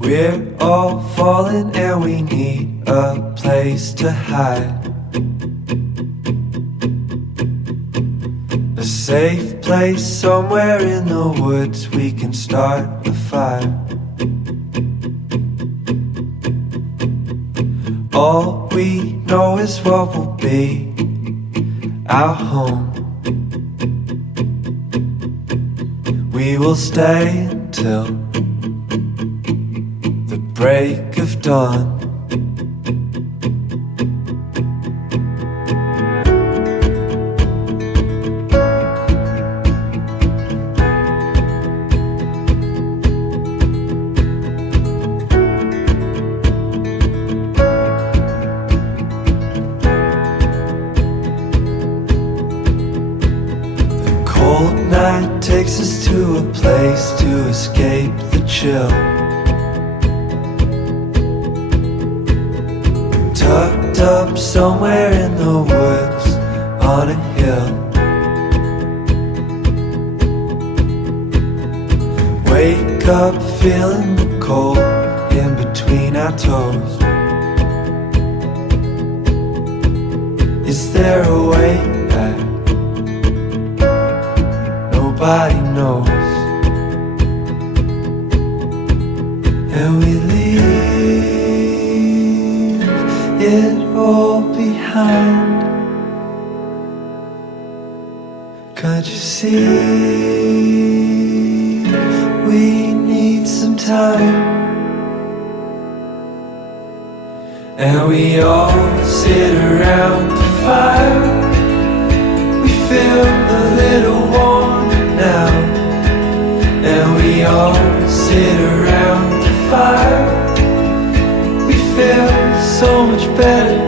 We're all falling and we need a place to hide. A safe place somewhere in the woods we can start a fire. All we know is what will be our home. We will stay until the break of dawn. The cold night takes us to a place to escape the chill. Tucked up somewhere in the woods on a hill. Wake up feeling the cold in between our toes. Is there a way back? Nobody knows. And we leave it all behind. Can't you see we need some time? And we all sit around the fire. We feel a little warmer now. And we all sit around the fire. We feel so much better